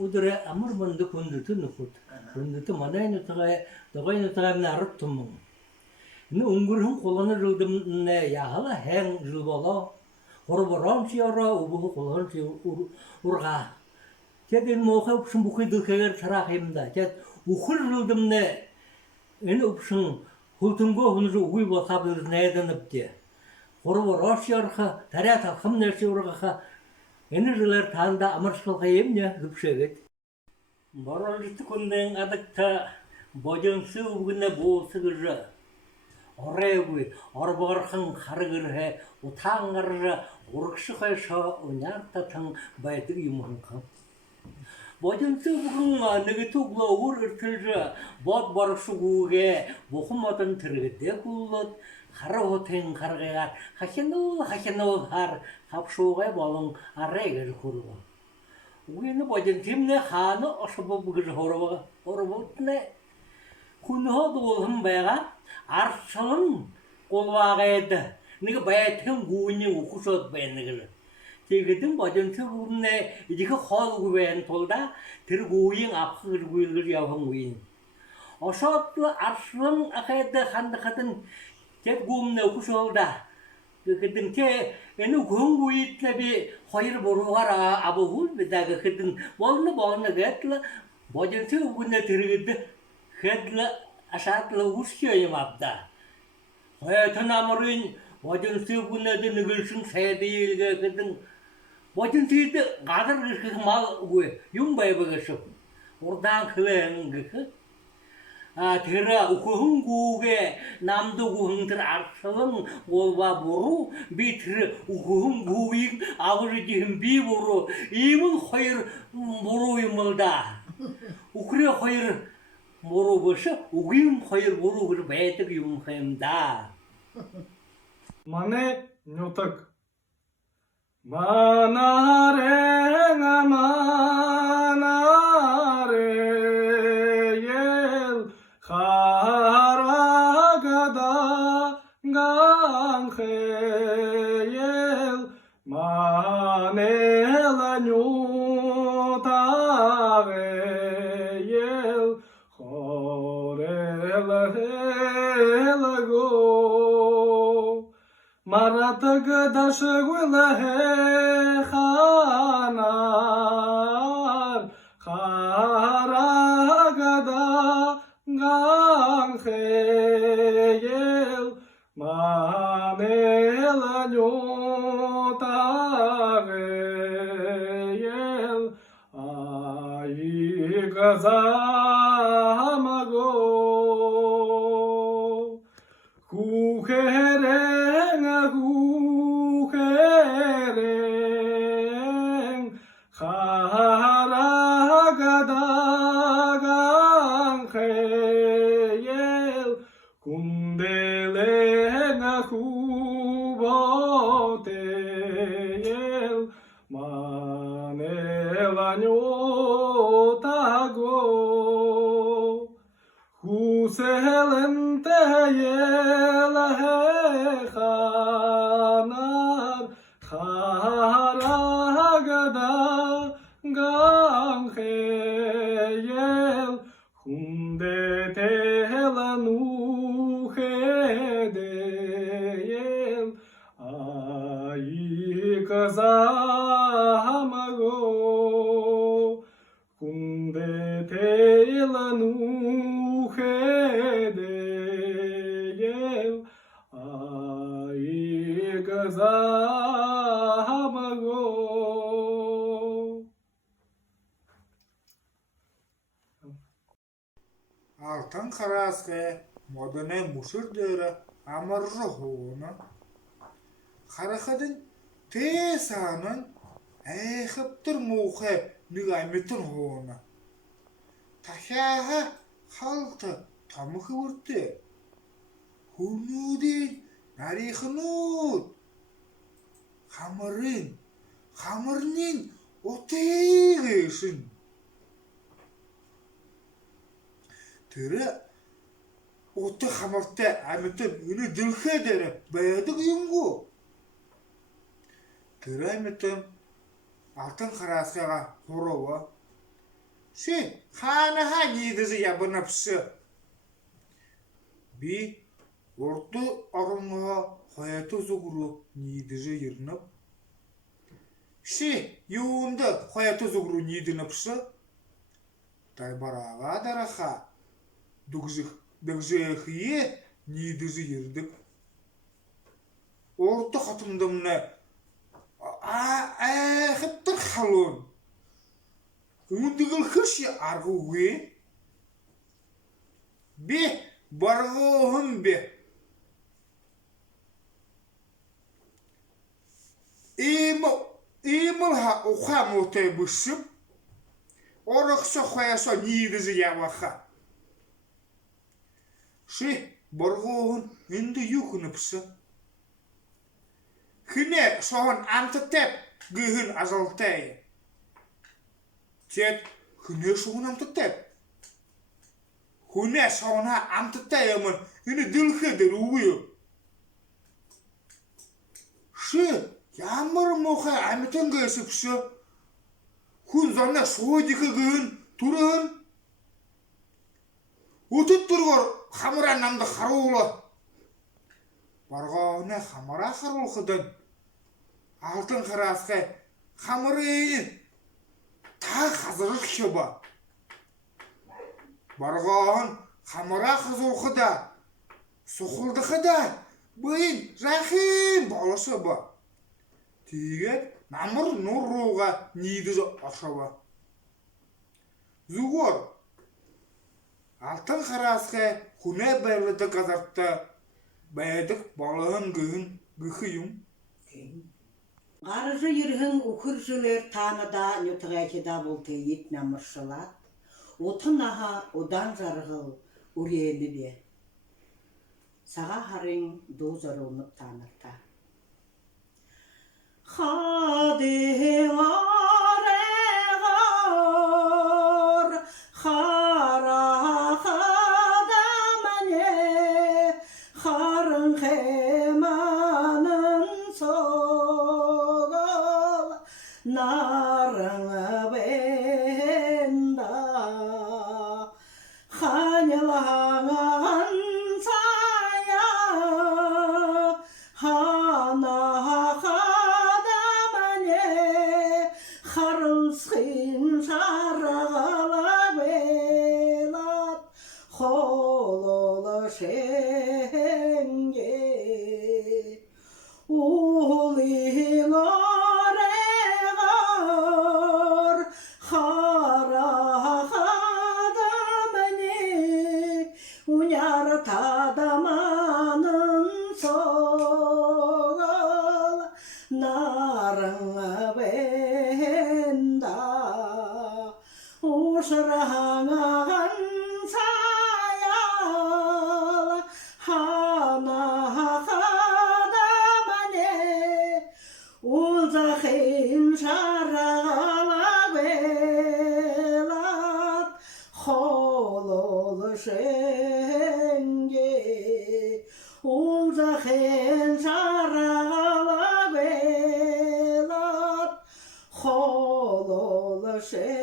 udara amur bandı kundutu nukut. Kundutu manay dogay nutagay narıp tumun. Ne ungurun kolunu rıldım ne yahala hen rılbala. Horboram siyara ubuhu kolunu urga. Kedin moğay upşun buki dıkeger tarakayımda. Ked ukur rıldım ne eni upşun hultungo hunucu uy bakabır neyden öptü. Horboram siyara tarat akım nersi urga. Enerjiler tanda amarşkalkayım ne rıpşeget. Baralcıtı kunden adakta bojansı bugüne bolsa gırra. Oraya bu, orbarkın kargırhe, utangırra, urkşı kayşa, oynarta tan baytık yumuhunka. Bojansı bugün negetukla uğur ırtılca, bot barışı guğe, bokumadan tırgıdde kullat, Kara hoten kargayar, hakenol har, kapşoğay balın araygar kurwa. Uyunu bojantimne hanı aşıbı bugür horobotne. Kunho dolhum bayga, arsalın kolvağaydı. Nige bayatın guğuni ukusot bayanıgılı. Tegedin bojantim bugünne idiki hol güven tolda, tir guğuyun apkır güylgür yavhın güyün. Aşatlı arsalın akaydı handıkatın Tek gumne ukusholda. Kedin te eni gung buitle bi hayır borugar abuhul bidaga kedin bolna getla bojanti ugunne tirgide kedla asatla uskiyoyum abda. Hayatın amırın bojanti ugunne de nigilsin sayediyilge kedin bojanti de gadar gışkı mal ugu yung baybagasıp. Oradan kılayın gıkı. Tera ukuhung guge namdo guhung ter arsaleng golwa boru bitir ukuhung guing awur jihim bi boru imun khoir boru imulda ukre khoir boru bosha ugim khoir boru gır baytek yum khemda Mane nyotak manare manare yel Haragada gankhel manela nyotagel khorela helago maratag dashgula he khanar haragada Gankhel manela nyotagel ai gazamago kuhereng haragada gankhel kundelenga hubotel manela nyotago huselente yela hechanar haragada gankhel Hundetelanu hedeyel ay kazamago Hundetelanu hedeyel ay kazamago Altın karaskı modene musur döre amarjı hoğunu. Karakadın tesanın ayıkıptır muğe nügametin hoğunu. Taşaha haltı tamı kıvırttı. Hunudin narihanud. Hamırın oteğişin. Tırı otu hamarta ametin ünü dülke dere bayadık yungu. Tırı ametin altın karaskaga horova Хана нидізі ябынапсы. Би орды арыңға қояты зұғыру нидізі ерніп. Юынды қояты зұғыру нидініпсы. Тайбараға дараға дүгзіғие нидізі ердік. Орды қатындымны әхіптір қалуын. Үндігіл күші арғы өе. Бе барғығым бе. Имыл ұқа мұтай бұшып, орықсы қояса нидізі ябаға. Барғығын үнді юқыныпсы. Хіне соғын амтытеп гүхін азалтайы. Тет хіне соғын амтытеп. Хіне соғына амтытайымын үні дүлхедір ұйы. Ямыр мұқа әмітін көсіпсі. Хүн заңна соғыдықы гүхін тұрын. Өтіт тұрғыр қамыра намды қаруылы. Барғауына қамыра қаруылқыдың. Алтын қарасқы қамыры eyін та қазырық шыба. Барғауын қамыра қызуқыда, сұқылдықыда бұйын жақын балышы ба. Тегет намыр нұруға нейдізі ашаба. Зуғыр, алтын қарасқы хүне бәрліді қазарты, бәйдік балығын гүхіюм. Гарыжы ерхін үкіржілер таныда нөтіғайкеда бол тейет намыршылат. Отын аға одан жарғыл үрені бе. Саға харың дозар онып танырта. Хадың арығыр, хара қадамане, харың хеманын соғыл, нарыңы бенда. Ханылаңын сая, хана қадамане, харылсқын шарғала белат, қолылы шенге. Улың арығыр, хара қадамане, уняр тадаманын соғыл, нарыңы бенда. Ушырағын саял, хана қадамане, улзақын шарғала белат, қолылы шенге. Улзақын шарғала белат, қолылы шенге.